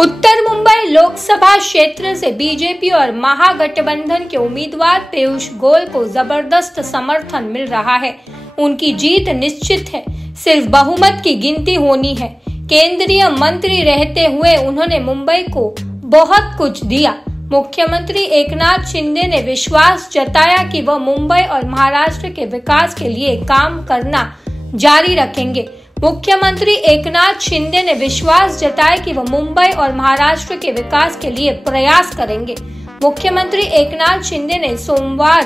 उत्तर मुंबई लोकसभा क्षेत्र से बीजेपी और महागठबंधन के उम्मीदवार पीयूष गोयल को जबरदस्त समर्थन मिल रहा है। उनकी जीत निश्चित है, सिर्फ बहुमत की गिनती होनी है। केंद्रीय मंत्री रहते हुए उन्होंने मुंबई को बहुत कुछ दिया। मुख्यमंत्री एकनाथ शिंदे ने विश्वास जताया कि वह मुंबई और महाराष्ट्र के विकास के लिए काम करना जारी रखेंगे। मुख्यमंत्री एकनाथ शिंदे ने विश्वास जताया कि वह मुंबई और महाराष्ट्र के विकास के लिए प्रयास करेंगे। मुख्यमंत्री एकनाथ शिंदे ने सोमवार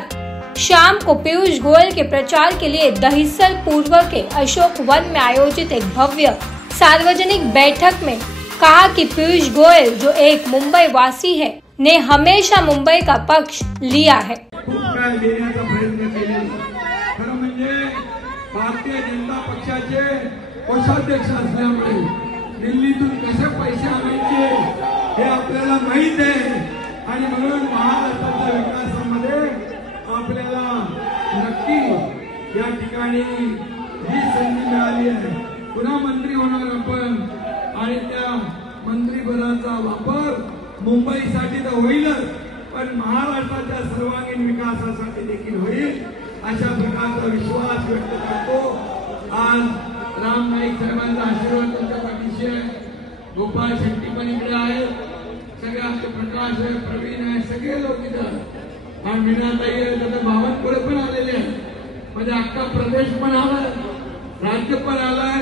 शाम को पीयूष गोयल के प्रचार के लिए दहिसर पूर्व के अशोक वन में आयोजित एक भव्य सार्वजनिक बैठक में कहा कि पीयूष गोयल, जो एक मुंबई वासी है, ने हमेशा मुंबई का पक्ष लिया है। भारतीय जनता पक्षाचे कोषाध्यक्ष असल्यामुळे दिल्लीतून कसे पैसे आणायचे हे आपल्याला माहित आहे आणि म्हणून महाराष्ट्राच्या विकासामध्ये आपल्याला नक्की या ठिकाणी ही संधी मिळाली आहे। पुन्हा मंत्री होणार आपण आणि त्या मंत्रिपदाचा वापर मुंबईसाठी तर होईलच, पण महाराष्ट्राच्या सर्वांगीण विकासासाठी देखील होईल अशा प्रकारचा विश्वास व्यक्त करतो। आज राम नाईक साहेबांचा आशीर्वाद त्यांच्या पाठीशी आहे, गोपाळ शेट्टी पण इकडे आहेत, सगळे आमचे प्रकाश आहे, प्रवीण आहे, सगळे लोक इथं आणि मीनाताई आहे, त्याचे बावनकुळे पण आलेले आहेत, म्हणजे अख्खा प्रदेश पण आलाय, राज्य पण आलाय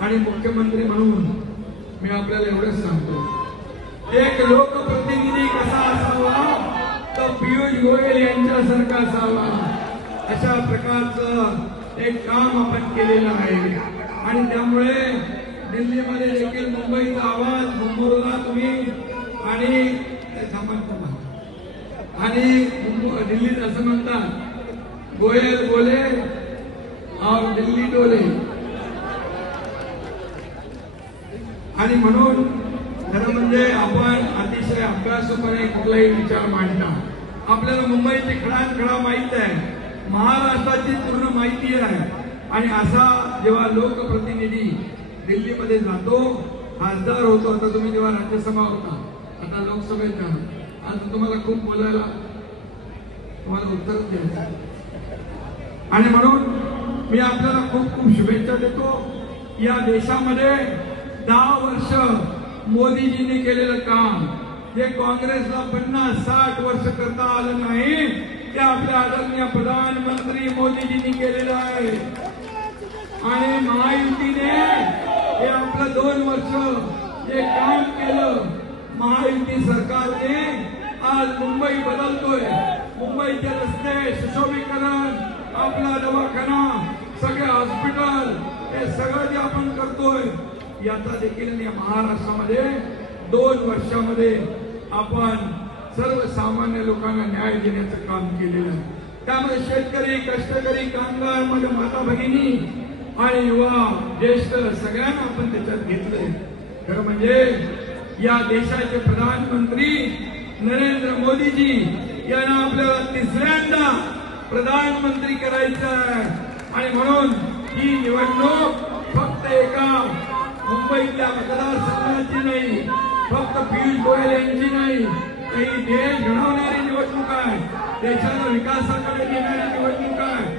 आणि मुख्यमंत्री म्हणून मी आपल्याला एवढंच सांगतो, एक लोकप्रतिनिधी कसा असावा तर पीयूष गोयल यांच्यासारखा असावा। अशा प्रकारचं एक काम आपण केलेलं आहे आणि त्यामुळे दिल्लीमध्ये देखील मुंबईचा आवाज मुंबईला तुम्ही आणि दिल्लीत असं म्हणतात, गोयल बोले और दिल्ली डोले। आणि म्हणून खरं म्हणजे आपण अतिशय अभ्यासूपणे कुठलाही विचार मांडता। आपल्याला मुंबईची खडानखडा माहित आहे, महाराष्ट्राची पूर्ण माहिती आहे आणि असा जेव्हा लोकप्रतिनिधी दिल्लीमध्ये जातो, खासदार होतो, आता तुम्ही जेव्हा राज्यसभा होता, आता लोकसभेत जा, आता तुम्हाला खूप बोलायला, तुम्हाला उत्तर द्यायचं आणि म्हणून मी आपल्याला खूप खूप शुभेच्छा देतो। या देशामध्ये 10 वर्ष मोदीजींनी केलेलं काम जे काँग्रेसला 50-60 वर्ष करता आलं नाही, ते आपल्या आदरणीय प्रधानमंत्री मोदीजींनी केलेलं आहे आणि महायुतीने हे आपलं 2 वर्ष जे काम केलं, महायुती सरकारने आज मुंबई बदलतोय। मुंबईचे रस्ते सुशोभीकरण, आपला दवाखाना, सगळे हॉस्पिटल, हे सगळं जे आपण करतोय याचा देखील या महाराष्ट्रामध्ये 2 वर्षामध्ये आपण सर्वसामान्य लोकांना न्याय देण्याचं काम केलेलं आहे। त्यामध्ये शेतकरी, कष्टकरी, कामगार, माझ्या माता भगिनी आणि युवा, ज्येष्ठ सगळ्यांना आपण त्याच्यात घेतलंय। खरं म्हणजे या देशाचे प्रधानमंत्री नरेंद्र मोदीजी यांना आपल्याला 3ऱ्यांदा प्रधानमंत्री करायचं आहे आणि म्हणून ही निवडणूक फक्त एका मुंबईच्या मतदारसंघाची नाही, फक्त पीयूष गोयल यांची नाही, ही देश घडवणारी निवडणूक आहे, देशाला विकासाकडे नेणारी निवडणूक आहे।